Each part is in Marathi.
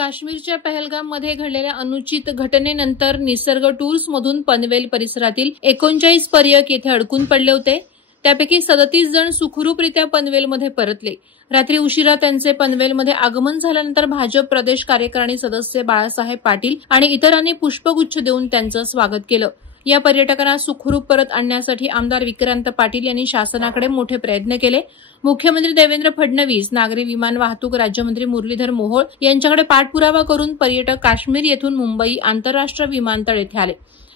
काश्मीरच्या पहलगाममध्ये घडलेल्या अनुचित घटनेनंतर निसर्ग टूर्समधून पनवेल परिसरातील 39 पर्यटक येथे अडकून पडले होते। त्यापैकी 37 जण सुखरूपरित्या पनवेलमध्ये परतले। रात्री उशिरा त्यांचे पनवेलमध्ये आगमन झाल्यानंतर भाजप प्रदेश कार्यकारिणी सदस्य बाळासाहेब पाटील आणि इतरांनी पुष्पगुच्छ देऊन त्यांचं स्वागत केलं। या पर्यटकांना सुखरूप परत आणण्यासाठी आमदार विक्रांत पाटील यांनी शासनाकडे मोठे प्रयत्न केले। मुख्यमंत्री देवेंद्र फडणवीस, नागरी विमान वाहतूक राज्यमंत्री मुरलीधर मोहोळ यांच्याकडे पाठपुरावा करून पर्यटक काश्मीर येथून मुंबई आंतरराष्ट्रीय विमानतळ येथे आले।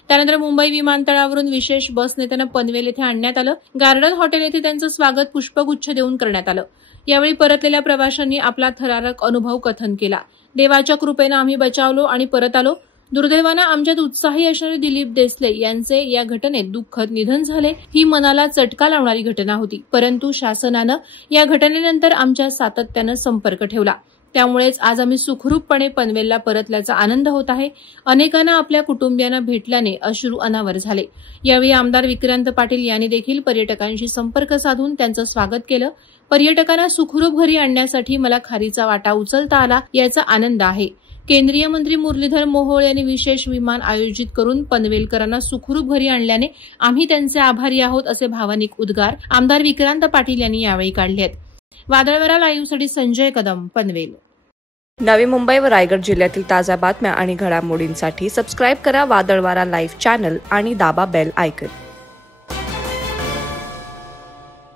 त्यानंतर मुंबई विमानतळावरून विशेष बसने त्यांना पनवेल येथे आणण्यात आलं। गार्डन हॉटेल येथे त्यांचं स्वागत पुष्पगुच्छ देऊन करण्यात आलं। यावेळी परतलेल्या प्रवाशांनी आपला थरारक अनुभव कथन केला। देवाच्या कृपेने आम्ही बचावलो आणि परत आलो। दुर्दैवाने आमच्यात उत्साही असणारे दिलीप देसले यांचे या घटनेत दुःखद निधन झाले। ही मनाला चटका लावणारी घटना होती, परंतु शासनानं या घटनेनंतर आमच्या सातत्यानं संपर्क ठेवला। त्यामुळेच आज आम्ही सुखरूपपणे पनवेलला परतल्याचा आनंद होत आहे। अनेकांना आपल्या कुटुंबियांना भेटल्याने अश्रू अनावर झाले। यावेळी आमदार विक्रांत पाटील यांनी देखील पर्यटकांशी संपर्क साधून त्यांचं स्वागत केलं। पर्यटकांना सुखरूप घरी आणण्यासाठी मला खारीचा वाटा उचलता आला याचा आनंद आहे। केंद्रीय मंत्री मुरलीधर मोहोळ यांनी विशेष विमान आयोजित करून पनवेलकरांना सुखरूप घरी आणल्याने आम्ही त्यांचे आभारी आहोत असे भावनिक उद्गार आमदार विक्रांत पाटील यांनी यावेळी काढले आहेत। वादळवारा लाईव्हसाठी संजय कदम, पनवेल। नवी मुंबई व रायगड जिल्ह्यातील ताज्या बातम्या आणि घडामोडींसाठी सबस्क्राईब करा वादळवारा लाईव्ह चॅनल आणि दाबा बेल आयकॉन।